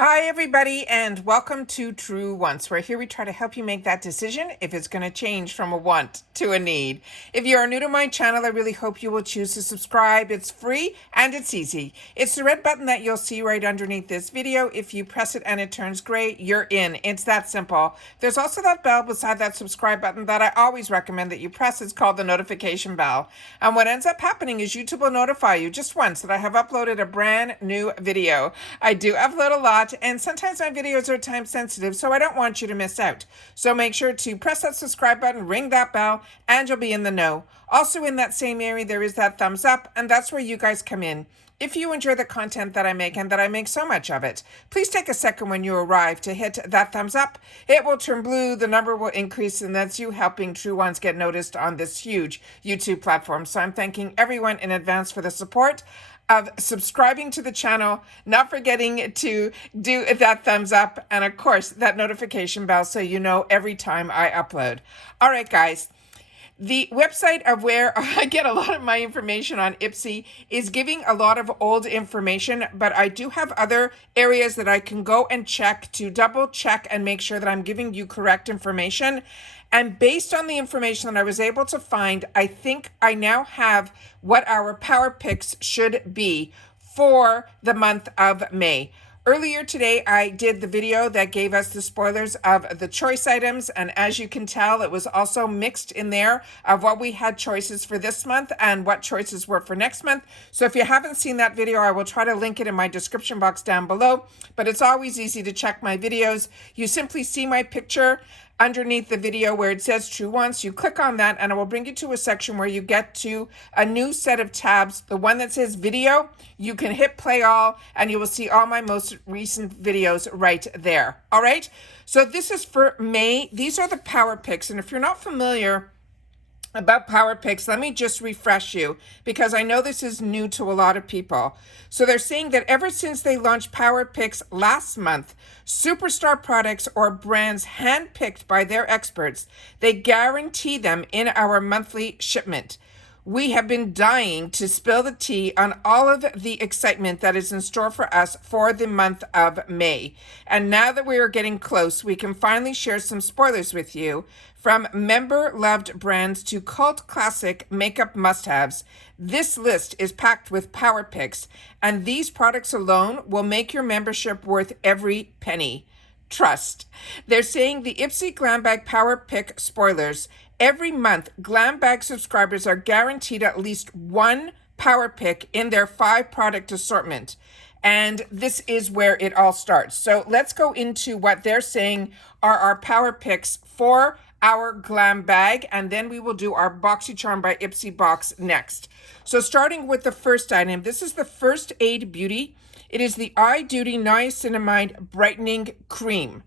Hi, everybody, and welcome to True Wants, where here we try to help you make that decision if it's going to change from a want to a need. If you are new to my channel, I really hope you will choose to subscribe. It's free and it's easy. It's the red button that you'll see right underneath this video. If you press it and it turns gray, you're in. It's that simple. There's also that bell beside that subscribe button that I always recommend that you press. It's called the notification bell. And what ends up happening is YouTube will notify you just once that I have uploaded a brand new video. I do upload a lot, and sometimes my videos are time sensitive, so I don't want you to miss out. So make sure to press that subscribe button, ring that bell, and you'll be in the know. Also in that same area, there is that thumbs up, and that's where you guys come in. If you enjoy the content that I make, and that I make so much of it, please take a second when you arrive to hit that thumbs up. It will turn blue, the number will increase, and that's you helping True Ones get noticed on this huge YouTube platform. So I'm thanking everyone in advance for the support of subscribing to the channel, not forgetting to do that thumbs up, and of course that notification bell so you know every time I upload. All right, guys. The website of where I get a lot of my information on Ipsy is giving a lot of old information, but I do have other areas that I can go and check to double check and make sure that I'm giving you correct information. And based on the information that I was able to find, I think I now have what our power picks should be for the month of May. Earlier today, I did the video that gave us the spoilers of the choice items. And as you can tell, it was also mixed in there of what we had choices for this month and what choices were for next month. So if you haven't seen that video, I will try to link it in my description box down below. But it's always easy to check my videos. You simply see my picture underneath the video where it says True Wants. You click on that and it will bring you to a section where you get to a new set of tabs. The one that says video, you can hit play all and you will see all my most recent videos right there. All right. So this is for May. These are the power picks. And if you're not familiar about power picks, let me just refresh you because I know this is new to a lot of people. So they're saying that ever since they launched power picks last month, superstar products or brands handpicked by their experts, they guarantee them in our monthly shipment. We have been dying to spill the tea on all of the excitement that is in store for us for the month of May. And now that we are getting close, we can finally share some spoilers with you. From member-loved brands to cult classic makeup must-haves, this list is packed with power picks, and these products alone will make your membership worth every penny. Trust. They're saying the Ipsy Glam Bag Power Pick spoilers. Every month, Glam Bag subscribers are guaranteed at least one power pick in their 5-product assortment. And this is where it all starts. So let's go into what they're saying are our power picks for our Glam Bag, and then we will do our Boxycharm by Ipsy box next. So starting with the first item, this is the First Aid Beauty. It is the Eye Duty Niacinamide Brightening Cream.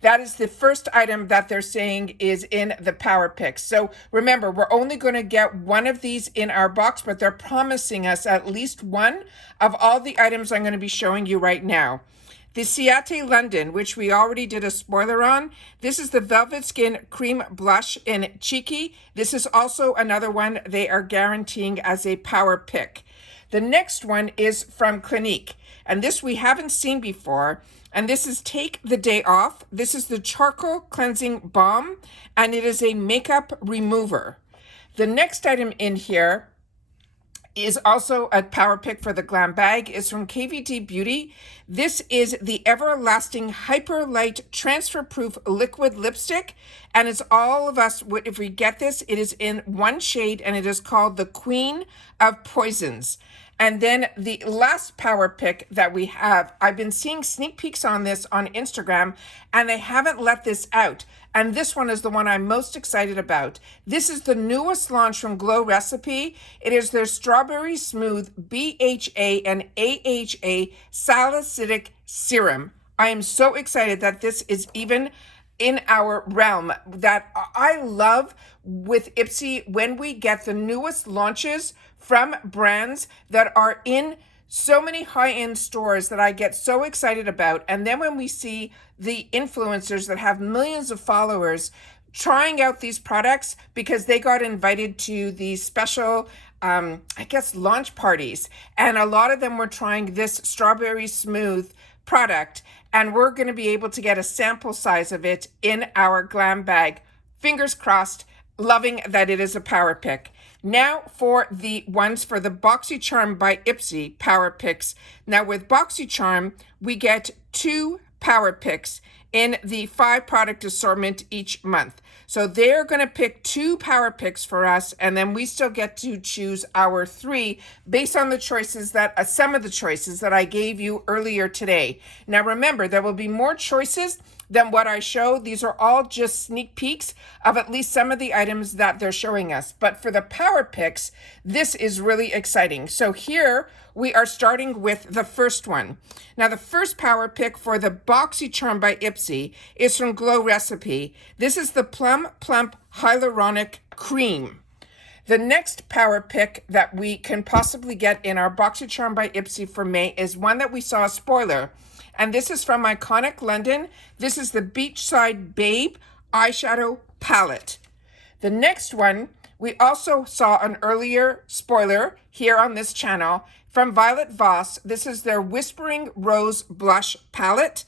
That is the first item that they're saying is in the power picks. So remember, we're only going to get one of these in our box, but they're promising us at least one of all the items I'm going to be showing you right now. The Ciate London, which we already did a spoiler on. This is the Velvet Skin Cream Blush in Cheeky. This is also another one they are guaranteeing as a power pick. The next one is from Clinique, and this we haven't seen before. And this is Take the Day Off. This is the Charcoal Cleansing Balm, and it is a makeup remover. The next item in here is also a power pick for the Glam Bag. Is from KVD Beauty. This is the Everlasting Hyper Light Transfer Proof Liquid Lipstick. And it's all of us, if we get this, it is in one shade and it is called the Queen of Poisons. And then the last power pick that we have, I've been seeing sneak peeks on this on Instagram and they haven't let this out. And this one is the one I'm most excited about. This is the newest launch from Glow Recipe. It is their Strawberry Smooth BHA and AHA Salicylic Serum. I am so excited that this is even in our realm. That I love with Ipsy when we get the newest launches from brands that are in so many high-end stores that I get so excited about. And then when we see the influencers that have millions of followers trying out these products because they got invited to these special I guess launch parties, and a lot of them were trying this Strawberry Smooth product, and we're going to be able to get a sample size of it in our Glam Bag. Fingers crossed, loving that it is a power pick. Now for the ones for the Boxycharm by Ipsy power picks. Now with Boxycharm, we get 2 power picks in the 5 product assortment each month. So they're going to pick 2 power picks for us, and then we still get to choose our 3 based on the choices that some of the choices that I gave you earlier today. Now remember, there will be more choices than what I show. These are all just sneak peeks of at least some of the items that they're showing us. But for the power picks, this is really exciting. So here we are starting with the first one. Now the first power pick for the Boxycharm by Ipsy is from Glow Recipe. This is the Plum Plump Hyaluronic Cream. The next power pick that we can possibly get in our Boxycharm by Ipsy for May is one that we saw a spoiler. And this is from Iconic London. This is the Beachside Babe Eyeshadow Palette. The next one, we also saw an earlier spoiler here on this channel from Violet Voss. This is their Whispering Rose Blush Palette.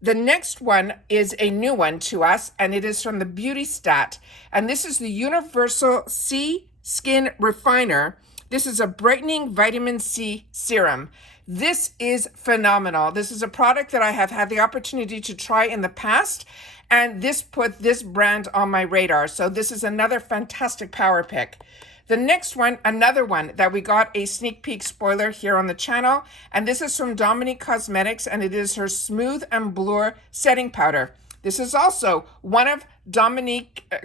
The next one is a new one to us, and it is from the Beauty Stat. And this is the Universal C Skin Refiner. This is a brightening vitamin C serum. This is phenomenal. This is a product that I have had the opportunity to try in the past, and this put this brand on my radar. So this is another fantastic power pick. The next one, another one that we got a sneak peek spoiler here on the channel, and this is from Dominique Cosmetics, and it is her Smooth and Blur Setting Powder. This is also one of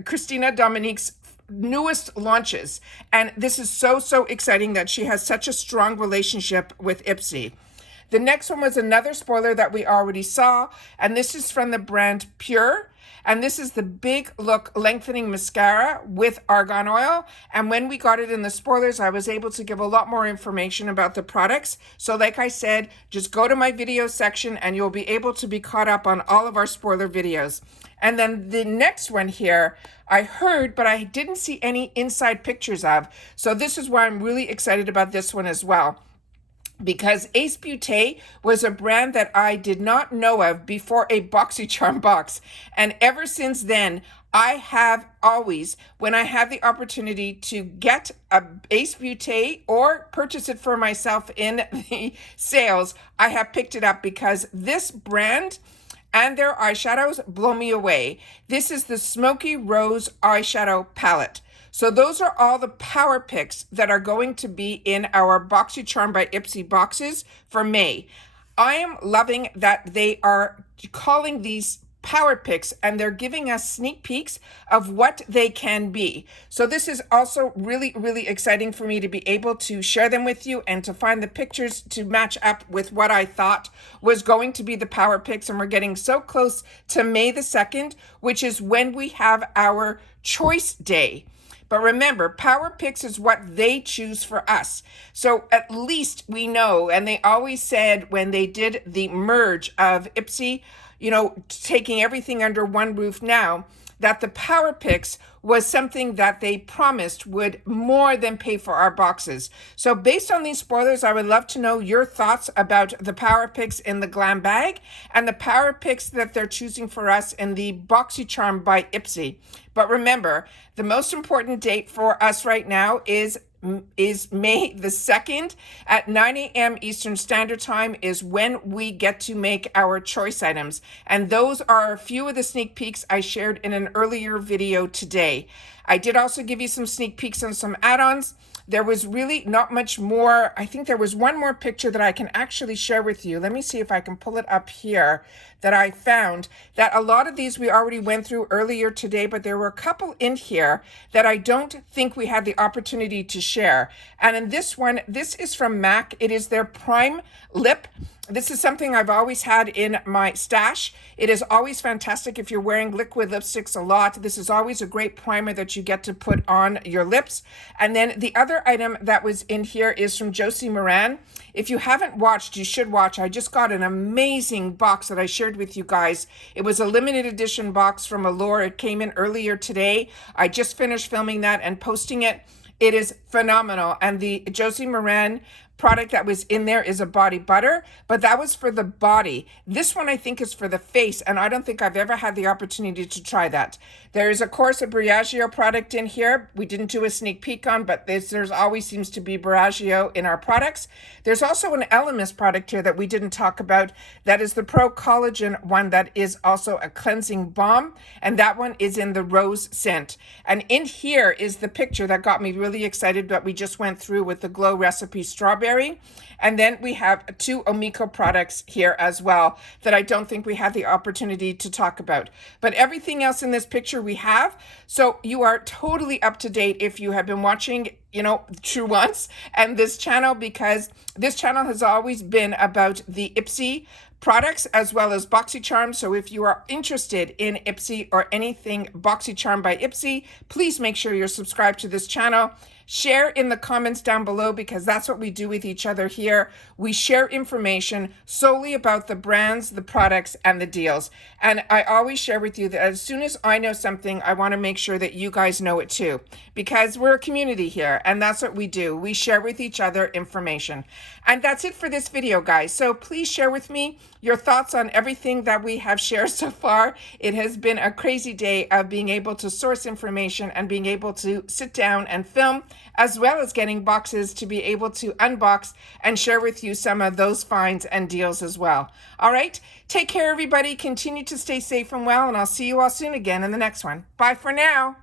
Christina Dominique's newest launches, and this is so exciting that she has such a strong relationship with Ipsy. The next one was another spoiler that we already saw, and this is from the brand Pure, and this is the Big Look Lengthening Mascara with argan oil. And when we got it in the spoilers, I was able to give a lot more information about the products. So like I said, just go to my video section and you'll be able to be caught up on all of our spoiler videos. And then the next one here, I heard, but I didn't see any inside pictures of. So this is why I'm really excited about this one as well. Because Ace Beauté was a brand that I did not know of before a Boxycharm box. And ever since then, I have always, when I have the opportunity to get a Ace Beauté or purchase it for myself in the sales, I have picked it up because this brand and their eyeshadows blow me away. This is the Smoky Rose Eyeshadow Palette. So those are all the power picks that are going to be in our Boxycharm by Ipsy boxes for May. I am loving that they are calling these power picks and they're giving us sneak peeks of what they can be. So this is also really exciting for me to be able to share them with you and to find the pictures to match up with what I thought was going to be the power picks. And we're getting so close to May the 2nd, which is when we have our choice day. But remember, power picks is what they choose for us. So at least we know, and they always said when they did the merge of Ipsy, you know, taking everything under one roof now, that the power picks was something that they promised would more than pay for our boxes. So based on these spoilers, I would love to know your thoughts about the power picks in the Glam Bag and the power picks that they're choosing for us in the Boxycharm by Ipsy. But remember, the most important date for us right now is May the 2nd at 9 a.m. Eastern Standard Time is when we get to make our choice items. And those are a few of the sneak peeks I shared in an earlier video today. I did also give you some sneak peeks on some add-ons. There was really not much more. I think there was one more picture that I can actually share with you. Let me see if I can pull it up here that I found. That a lot of these we already went through earlier today, but there were a couple in here that I don't think we had the opportunity to share. And in this one, this is from MAC. It is their Prime Lip. This is something I've always had in my stash. It is always fantastic if you're wearing liquid lipsticks a lot. This is always a great primer that you get to put on your lips. And then the other item that was in here is from Josie Moran. If you haven't watched, you should watch. I just got an amazing box that I shared with you guys. It was a limited edition box from Allure. It came in earlier today. I just finished filming that and posting it. It is phenomenal. And the Josie Moran product that was in there is a body butter, but that was for the body. This one I think is for the face, and I don't think I've ever had the opportunity to try that. There is, of course, a Briogeo product in here. We didn't do a sneak peek on, but there's always seems to be Briogeo in our products. There's also an Elemis product here that we didn't talk about. That is the Pro Collagen one that is also a cleansing balm, and that one is in the rose scent. And in here is the picture that got me really excited that we just went through with the Glow Recipe Strawberry. And then we have 2 Omiko products here as well that I don't think we had the opportunity to talk about. But everything else in this picture we have. So you are totally up to date if you have been watching, True Once and this channel, because this channel has always been about the Ipsy products as well as Boxycharm. So if you are interested in Ipsy or anything Boxycharm by Ipsy, please make sure you're subscribed to this channel. Share in the comments down below, because that's what we do with each other here. We share information solely about the brands, the products, and the deals. And I always share with you that as soon as I know something, I want to make sure that you guys know it too, because we're a community here, and that's what we do. We share with each other information. And that's it for this video, guys. So please share with me your thoughts on everything that we have shared so far. It has been a crazy day of being able to source information and being able to sit down and film, as well as getting boxes to be able to unbox and share with you some of those finds and deals as well. All right, take care, everybody. Continue to stay safe and well, and I'll see you all soon again in the next one. Bye for now.